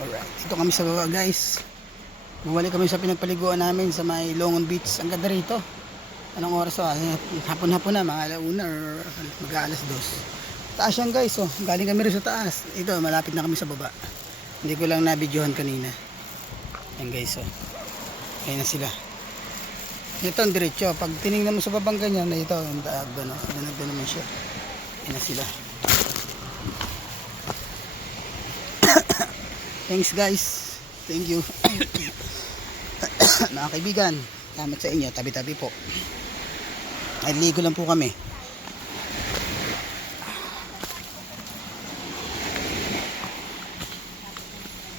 Alright, ito kami sa baba guys. Bumalik kami sa pinagpaliguan namin sa may Longon Beach. Ang ganda rito. Anong oras o? Hapon-hapon na, mga alauna or mag-aalas 2. Taas yan guys, oh. Galing kami rin sa taas. Ito, malapit na kami sa baba. Hindi ko lang nabidyohan kanina. Yan guys, oh. Ayun na sila. Ito ang diretso. Pag tinignan mo sa babang ganyan, na ito, ang daag doon, oh. Danag naman siya. Ayun na sila. Thanks guys. Thank you. Mga kaibigan, salamat sa inyo. Tabi-tabi po. Ay, ligo lang po kami.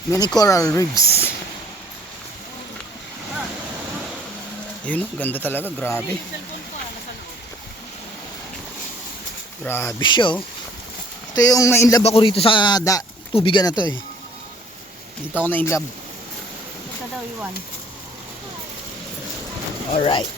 Mini coral reefs. Yun, ganda talaga. Grabe. Grabe siya, oh. Ito yung na-inlove ako rito sa tubigan na to, eh. Dito ako na-inlove. Ito daw iwan. Alright.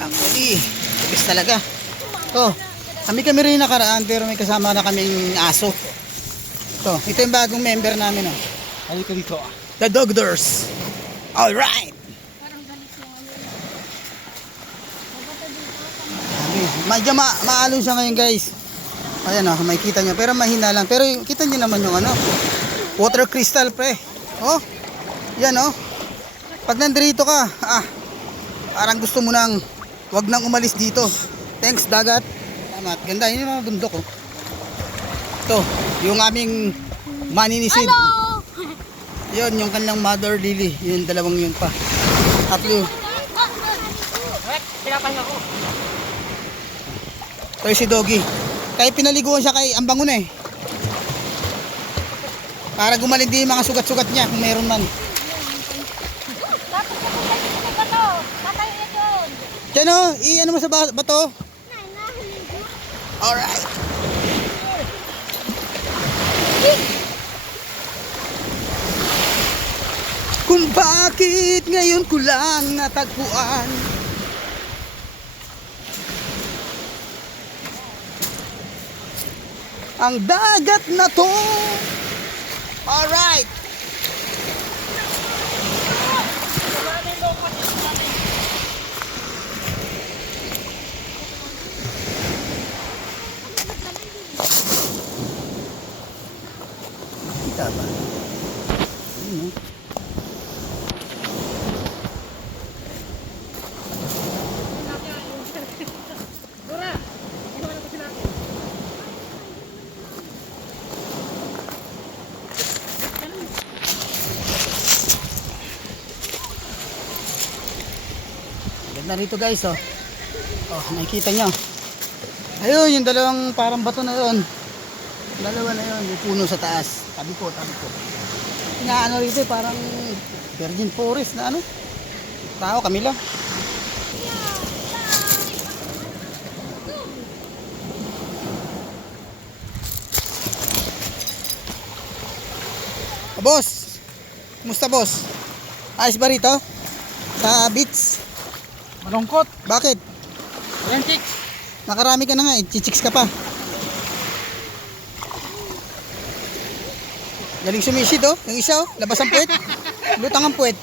Actually, ibis talaga. To, kami rin nakaraan pero may kasama na kaming aso. To, ito yung bagong member namin, oh. Halika dito. The Dogders. Alright. Medyo maalon siya ngayon guys. Ayan, oh, makikita nyo. Pero mahina lang. Pero kita nyo naman yung ano, water crystal pre. Oh, yan oh. Pag nandito ka, parang gusto mo nang wag nang umalis dito. Thanks dagat. Salamat. Ganda yun yung mga bundok, oh. Ito, yung aming maninisid. Hello! Yun, yung kanilang mother lily. Yung dalawang yun pa. Tatlo. Pinapahinga ko. Ito si Doggy. Kahit pinaliguan siya kay ang bango na, eh. Para gumaling din yung mga sugat-sugat niya kung meron man. Tapos kapag bato, tatayo na doon. Diyan o, i-ano mo sa bato. Alright. Kung bakit ngayon ko lang natagpuan ang dagat na to. Alright. Kita ba? Ayun, oh. Ganda rito guys, oh. Oh, nakikita nyo. Ayun, yung dalawang parang bato na yun. Dalawa na yun, yung puno sa taas. Tabi ko. Nga ano rito, parang virgin forest na ano. Tao, kami lang. Boss, kumusta boss? Ayos ba rito? Sa beach? Malungkot. Bakit? Yan, chicks. Nakarami ka na nga, chichiks ka pa. Galing sumisid, oh. Yung isa, oh. Labas ang puwet. Lutang ang puwet.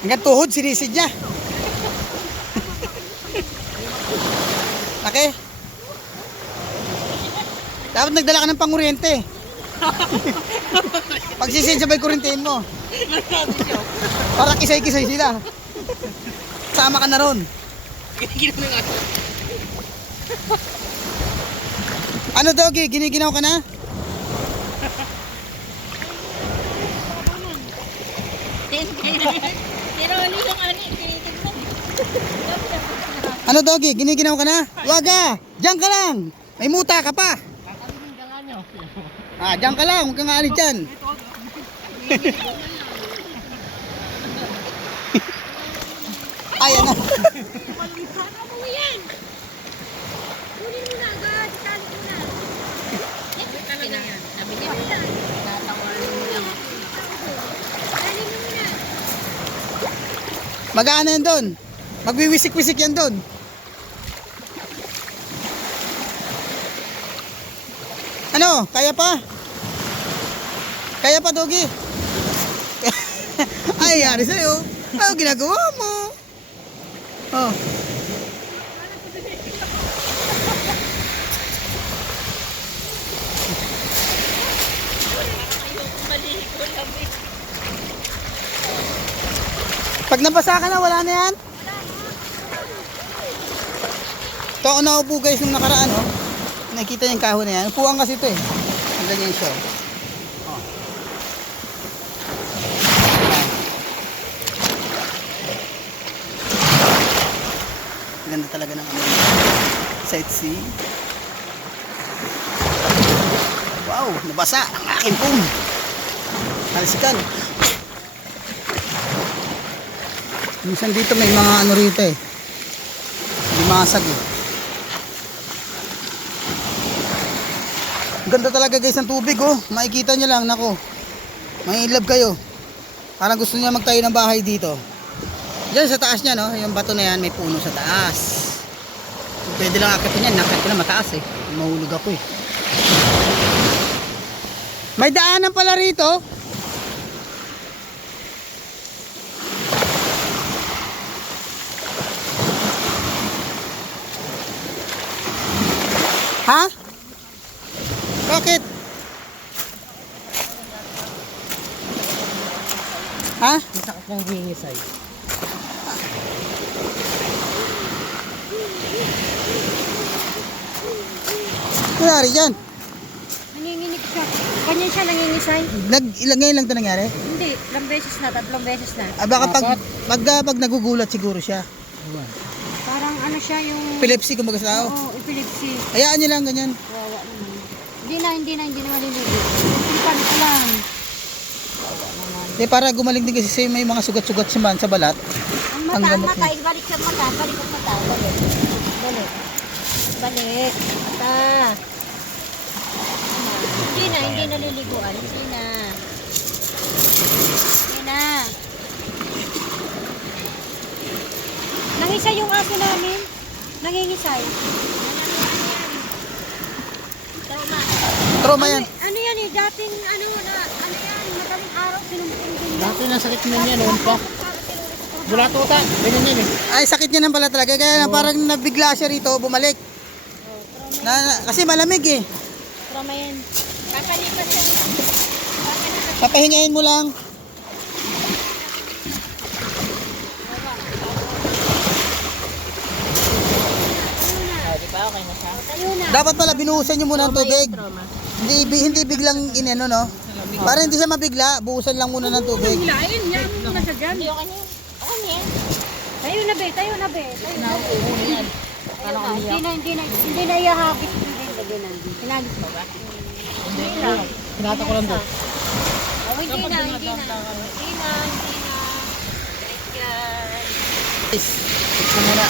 Hanggang tuhod, sinisid niya. Laki. Dapat nagdala ka ng panguryente. Pag sisid, sabay kurintein mo. Para kisay-kisay sila. Sama ka na ron. Ano Doggy? Giniginaw ka na? Pero ano yung ani, tinitig mo. Ano Doggy? Giniginaw ka na? Wag ah! Diyan ka lang! May muta ka pa! Diyan ka lang! Huwag kang aalis dyan! Ayan na! Ano yan? Kunin mo na agad, itali mo na. Mag-aano yan doon? Magwiwisik-wisik yan doon. Ano? Kaya pa? Kaya pa, Dogi? Ay, yari sa'yo. Ano ginagawa mo? Oh. Pag nabasa ka na, wala na yan. Ito ako naupo guys nung nakaraan, oh. Nakita niyo yung kahon na yan. Upuan kasi ito eh. Ang ganyan siya. Oh. Ganda talaga ng ano. Sightseeing. Wow, nabasa ang aking pong. Talsikan. Minsan dito may mga ano rito eh. Limasag eh. Ganda talaga guys ng tubig oh. Makikita nyo lang, nako. May love kayo. Parang gusto niya magtayo ng bahay dito. Diyan sa taas niya no, yung bato na yan may puno sa taas. Pwede lang akitin yan, nakit ko na mataas eh. Mahulog ako eh. May daanan pala rito. Ha? Bakit? Ha? Sakit ng hingisay. Nangyari dyan? Nanginginig siya. Ganyan siya nangingisay. Ngayon lang ito nangyari? Hindi, ilang beses na, 3 beses na. Ah, baka pag nagugulat siguro siya. Parang ano siya yung... Epilepsy kumbaga sa tao. Oo, epilepsy. Hayaan nyo lang ganyan. Wawa naman. Hindi na maliligo. Pilipan ko lang. Wawa naman. Eh para gumaling din kasi sa'yo may mga sugat-sugat siya sa balat. Ang Ang gamot mata, niya. ibalik sa mata, balik ang mata. Balik. Balik. Mata. Hindi na liliguan. Hindi na. Nangisay yung aso namin. Nangingisay. Trauma. Trauma yan. Ano yan eh, dating ano yan, madaling araw sinumpong din. Dati na sakit mo niya noon pa. Bulatuta. Ganyan yan eh. Ay sakit niya nang pala talaga. Kaya parang nabigla siya rito, bumalik. Kasi malamig eh. Trauma yan. Papalipas yan. Papahingayin mo lang. Di ba? Okay na siya. Tayo na. Dapat pala binuhusan nyo muna ng tubig. Trauma. Hindi biglang ineno no. Para hindi siya mabigla, buhusan lang muna ng tubig. Hilain niya. Ano na siya dyan? Hindi, okay na yan. Okay na yan. Tayo na be. Tayo na. Hindi na ihahagis. Hinagis mo ba? Hindi na. Pinata ko lang doon. Oh, hindi na. Guys, ito muna.